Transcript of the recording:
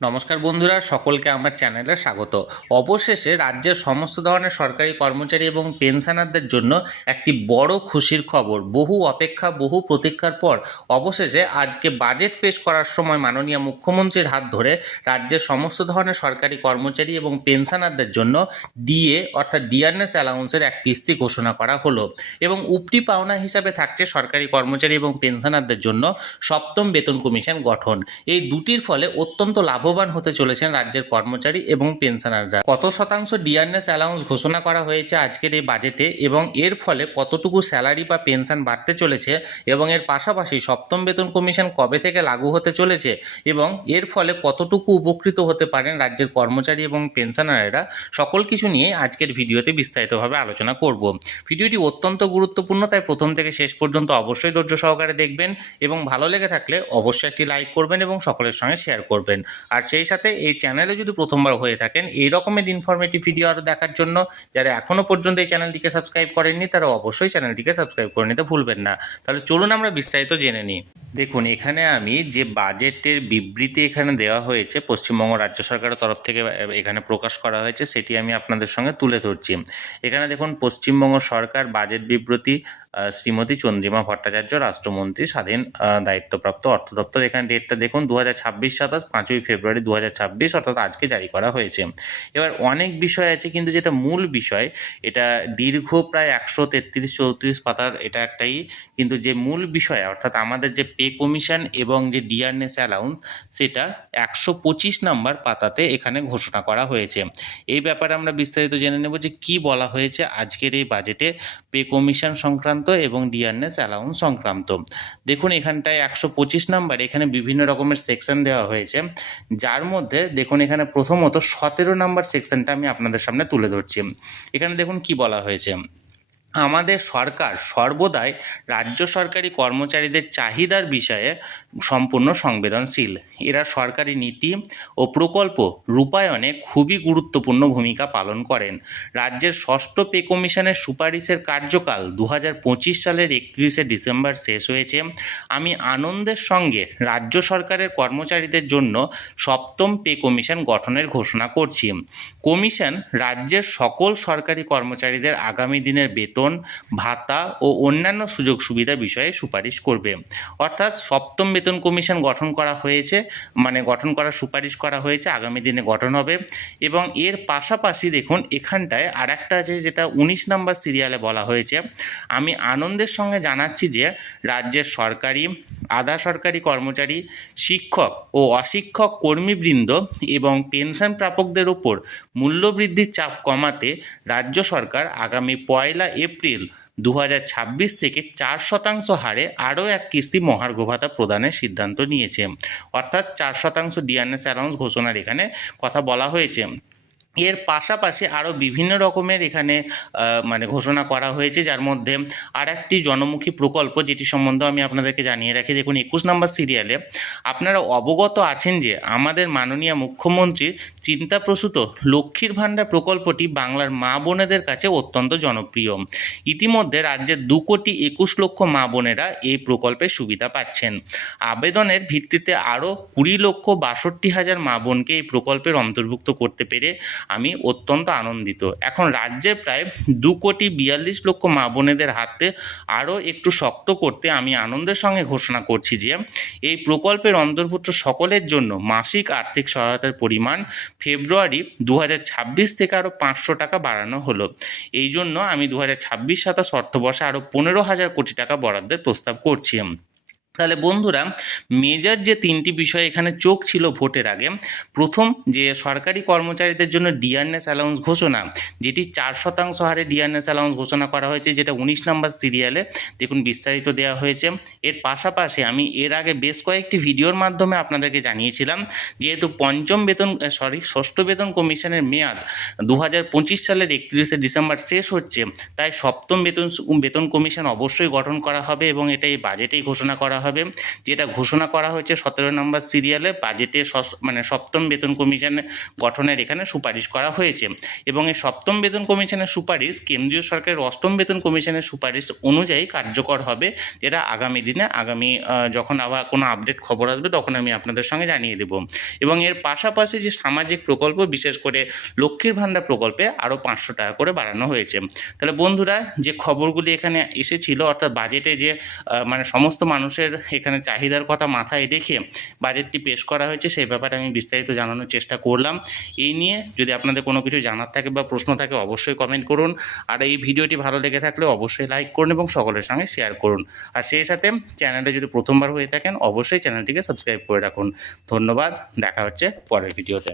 নমস্কার বন্ধুরা, সকলকে আমার চ্যানেলে স্বাগত। অবশেষে রাজ্যের সমস্ত ধরনের সরকারি কর্মচারী এবং পেনশনারদের জন্য একটি বড় খুশির খবর। বহু অপেক্ষা, বহু প্রতীক্ষার পর অবশেষে আজকে বাজেট পেশ করার সময় মাননীয় মুখ্যমন্ত্রীর হাত ধরে রাজ্যের সমস্ত ধরনের সরকারি কর্মচারী এবং পেনশনারদের জন্য ডিএ অর্থাৎ ডিয়ারনেস অ্যালাউন্সের এক কিস্তি ঘোষণা করা হলো এবং উপরি পাওনা হিসাবে থাকছে সরকারি কর্মচারী এবং পেনশনারদের জন্য সপ্তম বেতন কমিশন গঠন। এই দুটির ফলে অত্যন্ত লাভবান হতে চলেছেন রাজ্যের কর্মচারী এবং পেনশনাররা। কত শতাংশ ডিয়ারনেস অ্যালাউন্স ঘোষণা করা হয়েছে আজকের এই বাজেটে এবং এর ফলে কতটুকু স্যালারি বা পেনশন বাড়তে চলেছে এবং এর পাশাপাশি সপ্তম বেতন কমিশন কবে থেকে লাগু হতে চলেছে এবং এর ফলে কতটুকু উপকৃত হতে পারেন রাজ্যের কর্মচারী এবং পেনশনাররা, সকল কিছু নিয়ে আজকের ভিডিওতে বিস্তারিতভাবে আলোচনা করব। ভিডিওটি অত্যন্ত গুরুত্বপূর্ণ, তাই প্রথম থেকে শেষ পর্যন্ত অবশ্যই ধৈর্য সহকারে দেখবেন এবং ভালো লেগে থাকলে অবশ্যই একটি লাইক করবেন এবং সকলের সঙ্গে শেয়ার করবেন। আর সেই সাথে এই চ্যানেলে যদি প্রথমবার হয়ে থাকেন এই রকমের ইনফরমেটিভ ভিডিও আরও দেখার জন্য যারা এখনও পর্যন্ত এই চ্যানেলটিকে সাবস্ক্রাইব করেননি তারা অবশ্যই চ্যানেলটিকে সাবস্ক্রাইব করে নিতে ভুলবেন না। তাহলে চলুন আমরা বিস্তারিত জেনে নিই। দেখুন, এখানে আমি যে বাজেটের বিবৃতি এখানে দেওয়া হয়েছে পশ্চিমবঙ্গ রাজ্য সরকারের তরফ থেকে এখানে প্রকাশ করা হয়েছে সেটি আমি আপনাদের সঙ্গে তুলে ধরছি। এখানে দেখুন, পশ্চিমবঙ্গ সরকার বাজেট বিবৃতি, শ্রীমতী চন্দ্রিমা ভট্টাচার্য, রাষ্ট্রমন্ত্রী, স্বাধীন দায়িত্বপ্রাপ্ত অর্থ দপ্তর। এখানে ডেটটা দেখুন 2026 5ই ফেব্রুয়ারি 2026, অর্থাৎ আজকে জারি করা হয়েছে। এবার অনেক বিষয় আছে কিন্তু যেটা মূল বিষয়, এটা দীর্ঘ প্রায় 133-34 পাতার এটা একটাই, কিন্তু যে মূল বিষয় অর্থাৎ আমাদের যে পে কমিশন এবং যে ডিয়ারনেস অ্যালাউন্স সেটা 125 নম্বর পাতাতে এখানে ঘোষণা করা হয়েছে। এই ব্যাপারে আমরা বিস্তারিত জেনে নেব যে কি বলা হয়েছে আজকের এই বাজেটে পে কমিশন সংক্রান্ত এবং ডিয়ারনেস অ্যালাউন্স সংক্রান্ত। দেখুন, এখানটায় 125 নাম্বার, এখানে বিভিন্ন রকমের সেকশন দেওয়া হয়েছে, যার মধ্যে দেখুন এখানে প্রথমত 17 নম্বর সেকশনটা আমি আপনাদের সামনে তুলে ধরছি। এখানে দেখুন কি বলা হয়েছে। আমাদের সরকার সর্বদাই রাজ্য সরকারি কর্মচারীদের চাহিদার বিষয়ে সম্পূর্ণ সংবেদনশীল। এরা সরকারি নীতি ও প্রকল্প রূপায়ণে খুবই গুরুত্বপূর্ণ ভূমিকা পালন করেন। রাজ্যের ষষ্ঠ পে কমিশনের সুপারিশের কার্যকাল 2025 সালের 31শে ডিসেম্বর শেষ হয়েছে। আমি আনন্দের সঙ্গে রাজ্য সরকারের কর্মচারীদের জন্য সপ্তম পে কমিশন গঠনের ঘোষণা করছি। কমিশন রাজ্যের সকল সরকারি কর্মচারীদের আগামী দিনের বেতন, ভাতা ও অন্যান্য সুযোগ সুবিধা বিষয়ে সুপারিশ করবে। অর্থাৎ সপ্তম বেতন কমিশন গঠন করা হয়েছে, গঠন করার সুপারিশ করা হয়েছে, আগামী দিনে গঠন হবে। এবং এর পাশাপাশি দেখুন এখানটায় আর একটা আছে যেটা 19 নম্বর সিরিয়ালে বলা হয়েছে। আমি আনন্দের সঙ্গে জানাচ্ছি যে রাজ্যের সরকারি, আধা সরকারি কর্মচারী, শিক্ষক ও অশিক্ষক কর্মীবৃন্দ এবং পেনশন প্রাপকদের ওপর মূল্যবৃদ্ধির চাপ কমাতে রাজ্য সরকার আগামী 1 এপ্রিল 2026 থেকে 4% হারে আরও এক কিস্তি মহার্ঘ ভাতা প্রদানের সিদ্ধান্ত নিয়েছে। অর্থাৎ 4% ডিয়ারনেস অ্যালাউন্স ঘোষণার এখানে কথা বলা হয়েছে। এর পাশাপাশি আরও বিভিন্ন রকমের এখানে ঘোষণা করা হয়েছে, যার মধ্যে আর একটি জনমুখী প্রকল্প যেটি সম্বন্ধে আমি আপনাদেরকে জানিয়ে রাখি। দেখুন 21 নম্বর সিরিয়ালে আপনারা অবগত আছেন যে আমাদের মাননীয় মুখ্যমন্ত্রীর চিন্তাপ্রসূত লক্ষ্মীর ভাণ্ডার প্রকল্পটি বাংলার মা বোনেদের কাছে অত্যন্ত জনপ্রিয়। ইতিমধ্যে রাজ্যের 2,21,00,000 মা বোনেরা এই প্রকল্পের সুবিধা পাচ্ছেন। আবেদনের ভিত্তিতে আরও 20,62,000 মা বোনকে এই প্রকল্পের অন্তর্ভুক্ত করতে পেরে আমি অত্যন্ত আনন্দিত। এখন রাজ্যে প্রায় 2,42,00,000 মা বোনেদের হাতে আরও একটু শক্ত করতে আমি আনন্দের সঙ্গে ঘোষণা করছি যে এই প্রকল্পের অন্তর্ভুক্ত সকলের জন্য মাসিক আর্থিক সহায়তার পরিমাণ ফেব্রুয়ারি 2026 থেকে আরও 500 টাকা বাড়ানো হলো। এই জন্য আমি 2026-27 অর্থবর্ষে আরও 15,000 কোটি টাকা বরাদ্দের প্রস্তাব করছি। তাহলে বন্ধুরা, মেজর যে 3টি বিষয় এখানে চোখ ছিল ভোটের আগে, প্রথম যে সরকারি কর্মচারীদের জন্য ডিয়ারনেস অ্যালাউন্স ঘোষণা, যেটি 4% হারে ডিয়ারনেস অ্যালাউন্স ঘোষণা করা হয়েছে, যেটা 19 নম্বর সিরিয়ালে দেখুন বিস্তারিত দেওয়া হয়েছে। এর পাশাপাশি আমি এর আগে বেশ কয়েকটি ভিডিওর মাধ্যমে আপনাদেরকে জানিয়েছিলাম যেহেতু ষষ্ঠ বেতন কমিশনের মেয়াদ 2025 সালের 31শে ডিসেম্বর শেষ হচ্ছে, তাই সপ্তম বেতন কমিশন অবশ্যই গঠন করা হবে এবং এটা এই বাজেটেই ঘোষণা করা হবে। হবে, যেটা ঘোষণা করা হয়েছে 17 নম্বর সিরিয়ালে বাজেটে সপ্তম বেতন কমিশন গঠনের এখানে সুপারিশ করা হয়েছে। এবং এই সপ্তম বেতন কমিশনের সুপারিশ কেন্দ্রীয় সরকারের অষ্টম বেতন কমিশনের সুপারিশ অনুযায়ী কার্যকর হবে, যেটা আগামী দিনে যখন আবার কোনো আপডেট খবর আসবে তখন আমি আপনাদের সঙ্গে জানিয়ে দেব। এবং এর পাশাপাশি যে সামাজিক প্রকল্প, বিশেষ করে লক্ষ্মীর ভাণ্ডার প্রকল্পে আরও 500 টাকা করে বাড়ানো হয়েছে। তাহলে বন্ধুরা, যে খবরগুলি এখানে এসেছিল, অর্থাৎ বাজেটে যে সমস্ত মানুষের এখানে চাহিদার কথা মাথায় রেখে বাজেটটি পেশ করা হয়েছে, সেই ব্যাপারে আমি বিস্তারিত জানানোর চেষ্টা করলাম। এই নিয়ে যদি আপনাদের কোনো কিছু জানার থাকে বা প্রশ্ন থাকে অবশ্যই কমেন্ট করুন। আর এই ভিডিওটি ভালো লেগে থাকলে অবশ্যই লাইক করুন এবং সকলের সঙ্গে শেয়ার করুন। আর সেই সাথে চ্যানেলে যদি প্রথমবার হয়ে থাকেন অবশ্যই চ্যানেলটিকে সাবস্ক্রাইব করে রাখুন। ধন্যবাদ, দেখা হচ্ছে পরের ভিডিওতে।